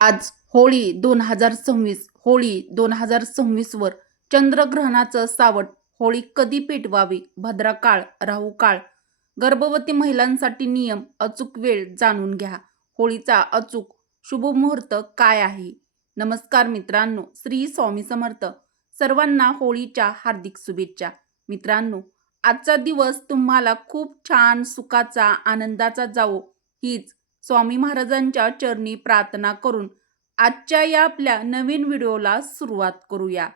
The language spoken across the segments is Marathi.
आज होळी 2026 होळी 2026 वर चंद्रग्रहणाचं सावट. होळी कधी पेटवावी, भद्रकाळ राहुकाळ, गर्भवती महिलांसाठी नियम, अचूक वेळ जाणून घ्या. होळीचा अचूक शुभ मुहूर्त काय आहे? नमस्कार मित्रांनो, श्री स्वामी समर्थ. सर्वांना होळीच्या हार्दिक शुभेच्छा. मित्रांनो, आजचा दिवस तुम्हाला खूप छान, सुखाचा, आनंदाचा जावो हीच स्वामी महाराजांच्या चरणी प्रार्थना करून आजच्या या आपल्या नवीन व्हिडिओला सुरुवात करूया.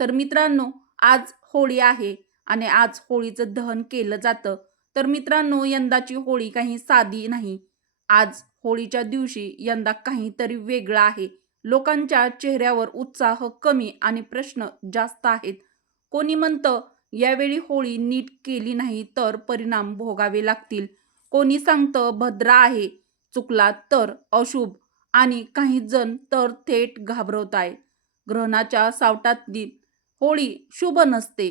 तर मित्रांनो, आज होळी आहे आणि आज होळीचं दहन केलं जातं. तर मित्रांनो, यंदाची होळी काही साधी नाही. आज होळीच्या दिवशी यंदा काहीतरी वेगळं आहे. लोकांच्या चेहऱ्यावर उत्साह कमी आणि प्रश्न जास्त आहेत. कोणी म्हणतं यावेळी होळी नीट केली नाही तर परिणाम भोगावे लागतील. कोणी सांगतं भद्रा आहे, चुकला तर अशुभ, आणि काही जण तर थेट घाबरवत आहे. ग्रहणाच्या सावटातली होळी शुभ नसते.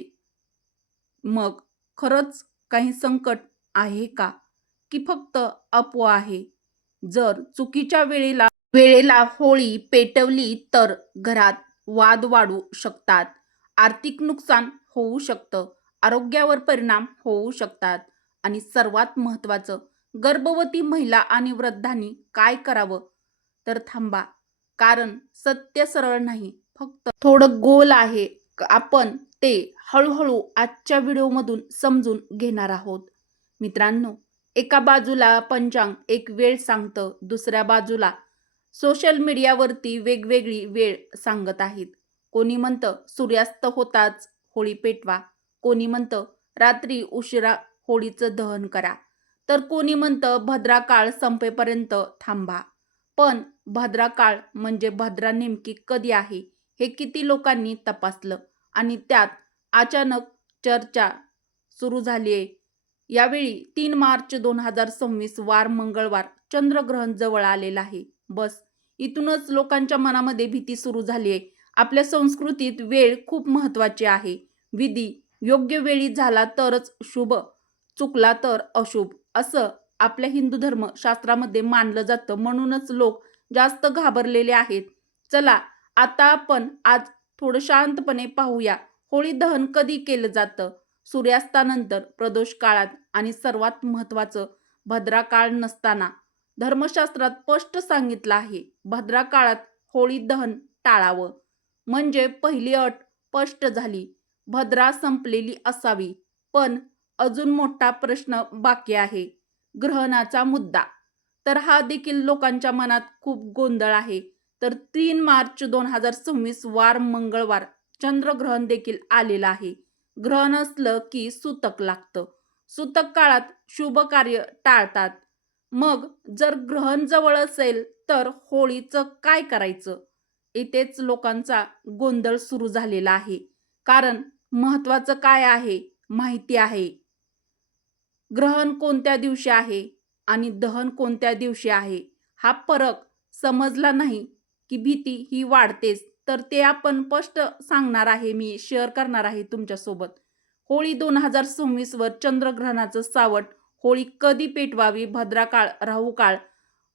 मग खरंच काही संकट आहे का, की फक्त अफवा आहे? जर चुकीच्या वेळेला होळी पेटवली तर घरात वाद वाढू शकतात, आर्थिक नुकसान होऊ शकतं, आरोग्यावर परिणाम होऊ शकतात आणि सर्वात महत्त्वाचं, गर्भवती महिला आणि वृद्धांनी काय करावं? तर थांबा, कारण सत्य सरळ नाही, फक्त थोडं गोल आहे. आपण ते हळूहळू आजच्या व्हिडिओमधून समजून घेणार आहोत. मित्रांनो, एका बाजूला पंचांग एक वेळ सांगतं, दुसऱ्या बाजूला सोशल मीडियावरती वेगवेगळी वेळ सांगत आहेत. कोणी म्हणतं सूर्यास्त होताच होळी पेटवा, कोणी म्हणतं रात्री उशिरा होळीचं दहन करा, तर कोणी म्हणतं भद्रा काळ संपेपर्यंत थांबा. पण भद्रा काळ म्हणजे भद्रा नेमकी कधी आहे हे किती लोकांनी तपासलं आणि त्यात अचानक चर्चा सुरू झाली आहे. यावेळी 3 मार्च 2026 वार मंगळवार चंद्रग्रहण जवळ आलेलं आहे. बस इथूनच लोकांच्या मनामध्ये भीती सुरू झाली आहे. आपल्या संस्कृतीत वेळ खूप महत्त्वाची आहे. विधी योग्य वेळी झाला तरच शुभ, चुकला तर अशुभ, असं आपल्या हिंदू धर्मशास्त्रामध्ये मानलं जातं. म्हणूनच लोक जास्त घाबरलेले आहेत. चला आता आपण आज थोडं शांतपणे पाहूया, होळी दहन कधी केलं जातं? सूर्यास्तानंतर, प्रदोष काळात आणि सर्वात महत्त्वाचं भद्रा काळ नसताना. धर्मशास्त्रात स्पष्ट सांगितलं आहे, भद्रा काळात होळी दहन टाळावं. म्हणजे पहिली अट स्पष्ट झाली, भद्रा संपलेली असावी. पण अजून मोठा प्रश्न बाकी आहे, ग्रहणाचा मुद्दा. तर हा देखील लोकांच्या मनात खूप गोंधळ आहे. तर 3 मार्च 2026 वार मंगळवार चंद्रग्रहण देखील आलेलं आहे. ग्रहण असलं की सूतक लागतं. सूतक काळात शुभ कार्य टाळतात. मग जर ग्रहण जवळ असेल तर होळीचं काय करायचं? इथेच लोकांचा गोंधळ सुरू झालेला आहे. कारण महत्त्वाचं काय आहे माहिती आहे. ग्रहण कोणत्या दिवशी आहे आणि दहन कोणत्या दिवशी आहे, हा फरक समजला नाही की भीती ही वाढतेच. तर ते आपण स्पष्ट सांगणार आहे, मी शेअर करणार आहे तुमच्यासोबत. होळी 2026 वर चंद्रग्रहणाचं सावट. होळी कधी पेटवावी, भद्राकाळ राहुकाळ,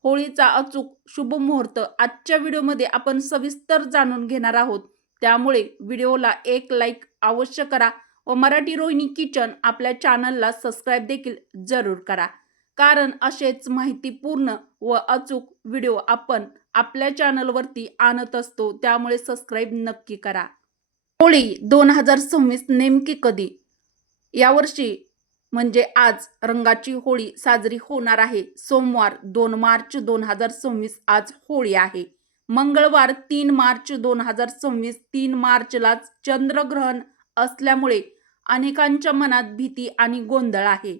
होळीचा अचूक शुभ मुहूर्त आजच्या व्हिडिओमध्ये आपण सविस्तर जाणून घेणार आहोत. त्यामुळे व्हिडिओला एक लाईक अवश्य करा व मराठी रोहिणी किचन आपल्या चॅनलला सबस्क्राईब देखील जरूर करा. कारण असेच माहितीपूर्ण व अचूक व्हिडिओ आपण आपल्या चॅनलवरती आणत असतो. त्यामुळे सबस्क्राईब नक्की करा. होळी 2026 नेमकी कधी? यावर्षी म्हणजे आज रंगाची होळी साजरी होणार आहे. सोमवार 2 मार्च 2026 आज होळी आहे. मंगळवार 3 मार्च 2026, 3 मार्चलाच चंद्रग्रहण असल्यामुळे अनेकांच्या मनात भीती आणि गोंधळ आहे.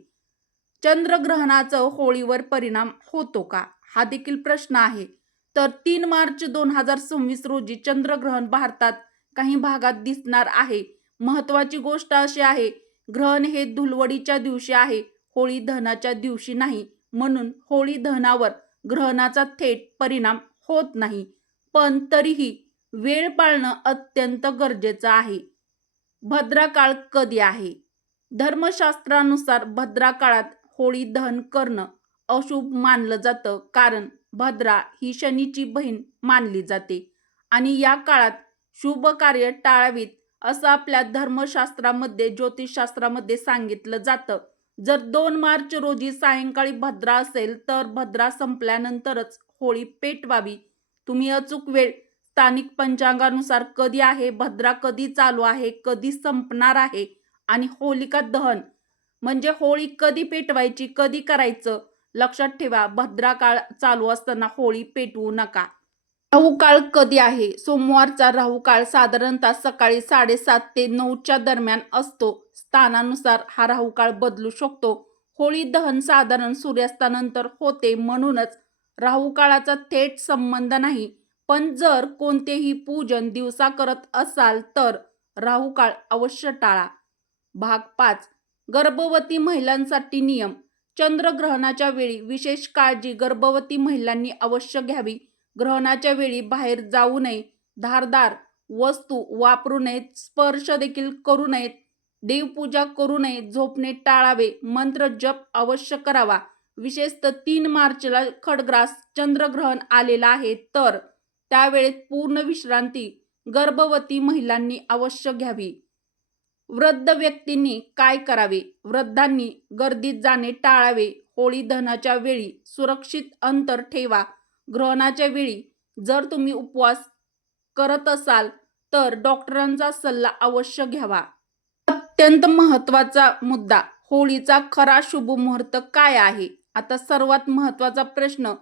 चंद्रग्रहणाचा होळीवर परिणाम होतो का, हा देखील प्रश्न आहे. तर 3 मार्च 2026 रोजी चंद्रग्रहण भारतात काही भागात दिसणार आहे. महत्त्वाची गोष्ट अशी आहे, ग्रहण हे धुलवडीच्या दिवशी आहे, होळी दहनाच्या दिवशी नाही. म्हणून होळी दहनावर ग्रहणाचा थेट परिणाम होत नाही. पण तरीही वेळ पाळणं अत्यंत गरजेचं आहे. भद्रा काळ कधी आहे? धर्मशास्त्रानुसार भद्रा काळात होळी दहन करणं अशुभ मानलं जातं. कारण भद्रा ही शनीची बहीण मानली जाते आणि या काळात शुभ कार्य टाळावीत असं आपल्या धर्मशास्त्रामध्ये ज्योतिषशास्त्रामध्ये सांगितलं जातं. जर 2 मार्च रोजी सायंकाळी भद्रा असेल तर भद्रा संपल्यानंतरच होळी पेटवावी. तुम्ही अचूक वेळ स्थानिक पंचांगानुसार कधी आहे, भद्रा कधी चालू आहे, कधी संपणार आहे आणि होलिका दहन म्हणजे होळी कधी पेटवायची, कधी करायचं लक्षात ठेवा. भद्रा काळ चालू असताना होळी पेटवू नका. राहू काळ कधी आहे? सोमवारचा राहू काळ साधारणतः सकाळी 7:30 ते 9च्या दरम्यान असतो. स्थानानुसार हा राहू काळ बदलू शकतो. होळी दहन साधारण सूर्यास्तानंतर होते म्हणूनच राहू काळाचा थेट संबंध नाही. पण जर कोणतेही पूजन दिवसा करत असाल तर राहू काळ अवश्य टाळा. भाग 5 गर्भवती महिलांसाठी नियम. चंद्रग्रहणाच्या वेळी विशेष काळजी गर्भवती महिलांनी अवश्य घ्यावी. ग्रहणाच्या वेळी बाहेर जाऊ नये, धारदार वस्तू वापरू नयेत, स्पर्श देखील करू नयेत, देवपूजा करू नये, झोपणे टाळावे, मंत्र जप अवश्य करावा. विशेषतः 3 मार्चला खडग्रास चंद्रग्रहण आलेला आहे तर त्यावेळेत पूर्ण विश्रांती गर्भवती महिलांनी अवश्य घ्यावी. वृद्ध व्यक्तींनी काय करावे? वृद्धांनी गर्दीत जाणे टाळावे. होळी दहनाच्या वेळी सुरक्षित अंतर ठेवा. ग्रहणाच्या वेळी जर तुम्ही उपवास करत असाल तर डॉक्टरांचा सल्ला अवश्य घ्यावा. अत्यंत महत्त्वाचा मुद्दा, होळीचा खरा शुभ मुहूर्त काय आहे? आता सर्वात महत्त्वाचा प्रश्न,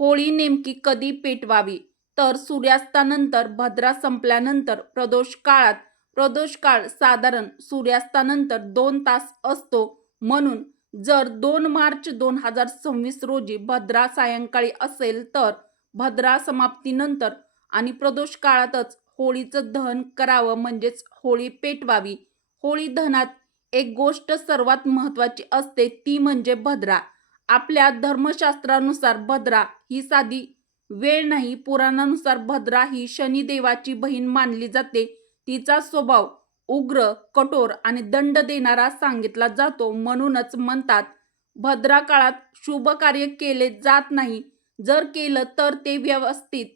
होळी नेमकी कधी पेटवावी? तर सूर्यास्तानंतर, भद्रा संपल्यानंतर प्रदोष काळात. प्रदोष काळ साधारण सूर्यास्तानंतर 2 तास असतो. म्हणून जर 2 मार्च 2026 रोजी भद्रा सायंकाळी असेल तर भद्रा समाप्तीनंतर आणि प्रदोष काळातच होळीचं दहन करावं म्हणजेच होळी पेटवावी. होळी दहनात एक गोष्ट सर्वात महत्त्वाची असते ती म्हणजे भद्रा. आपल्या धर्मशास्त्रानुसार भद्रा ही साधी वेळ नाही. पुराणानुसार भद्रा ही शनिदेवाची बहीण मानली जाते. तिचा स्वभाव उग्र, कठोर आणि दंड देणारा सांगितला जातो. म्हणूनच म्हणतात भद्रा काळात शुभ कार्य केले जात नाही. जर केलं तर ते व्यवस्थित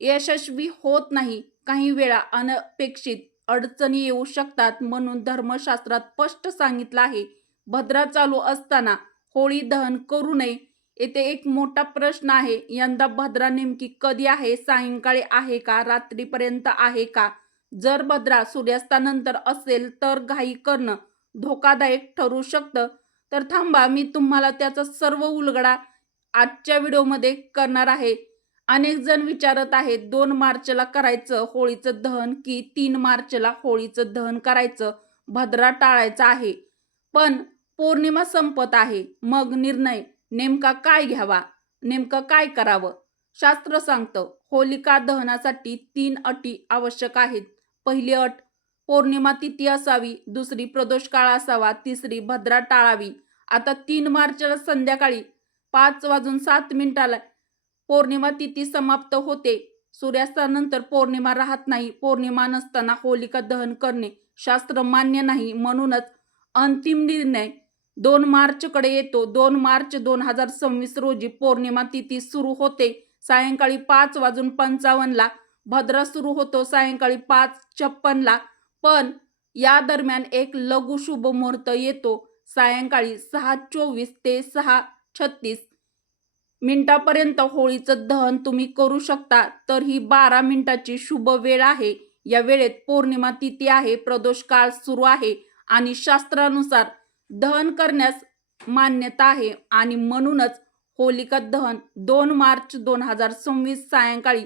यशस्वी होत नाही. काही वेळा अनपेक्षित अडचणी येऊ शकतात. म्हणून धर्मशास्त्रात स्पष्ट सांगितलं आहे भद्रा चालू असताना होळी दहन करू नये. येथे एक मोठा प्रश्न आहे, यंदा भद्रा नेमकी कधी आहे? सायंकाळी आहे का? रात्रीपर्यंत आहे का? जर भद्रा सूर्यास्तानंतर असेल तर घाई करणं धोकादायक ठरू शकतं. तर थांबा, मी तुम्हाला त्याचा सर्व उलगडा आजच्या व्हिडिओमध्ये करणार आहे. अनेक जण विचारत आहेत 2 मार्चला करायचं होळीचं दहन की 3 मार्चला होळीचं दहन करायचं, भद्रा टाळायचा आहे. पण पौर्णिमा संपत आहे, मग निर्णय नेमका काय घ्यावा? नेमकं काय करावं? शास्त्र सांगतं होलिका दहनासाठी 3 अटी आवश्यक आहेत. पहिली अट, पौर्णिमा तिथी असावी. दुसरी, प्रदोष काळ असावा. तिसरी, भद्रा टाळावी. आता 3 मार्चला संध्याकाळी 5:07 पौर्णिमा तिथी समाप्त होते. सूर्यास्तानंतर पौर्णिमा राहत नाही. पौर्णिमा नसताना होलिका दहन करणे शास्त्र मान्य नाही. म्हणूनच अंतिम निर्णय 2 मार्चकडे येतो. 2 मार्च 2026 रोजी पौर्णिमा तिथी सुरू होते सायंकाळी 5:55. भद्रा सुरू होतो सायंकाळी 5:56. पण या दरम्यान एक लघु शुभ मुहूर्त येतो सायंकाळी 6:24 ते 6:36 मिनिटापर्यंत होळीचं दहन तुम्ही करू शकता. तर ही 12 मिनिटाची शुभ वेळ आहे. या वेळेत पौर्णिमा तिथी आहे, प्रदोष काळ सुरू आहे आणि शास्त्रानुसार दहन करण्यास मान्यता आहे आणि म्हणूनच होलिका दहन 2 मार्च 2026 सायंकाळी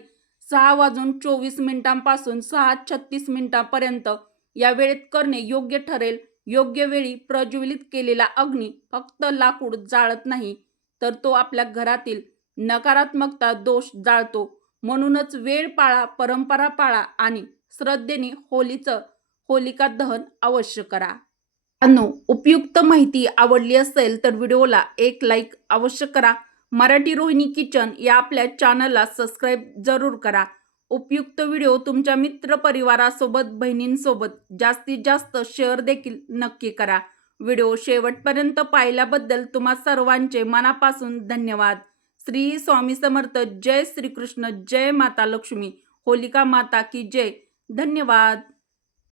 6:24 पासून 6:36 या वेळेत करणे योग्य ठरेल. योग्य वेळी प्रज्वलित केलेला अग्नी फक्त लाकूड जाळत नाही तर तो आपल्या घरातील नकारात्मकता, दोष जाळतो. म्हणूनच वेळ पाळा, परंपरा पाळा आणि श्रद्धेने होलिका दहन अवश्य करा. उपयुक्त माहिती आवडली असेल तर व्हिडिओला एक लाईक अवश्य करा. मराठी रोहिणी किचन या आपल्या चॅनलला सबस्क्राईब जरूर करा. उपयुक्त व्हिडिओ तुमच्या मित्रपरिवारासोबत, बहिणींसोबत जास्तीत जास्त शेअर देखील नक्की करा. व्हिडिओ शेवटपर्यंत पाहिल्याबद्दल तुम्हा सर्वांचे मनापासून धन्यवाद. श्री स्वामी समर्थ. जय श्रीकृष्ण. जय माता लक्ष्मी. होलिका माता की जय. धन्यवाद.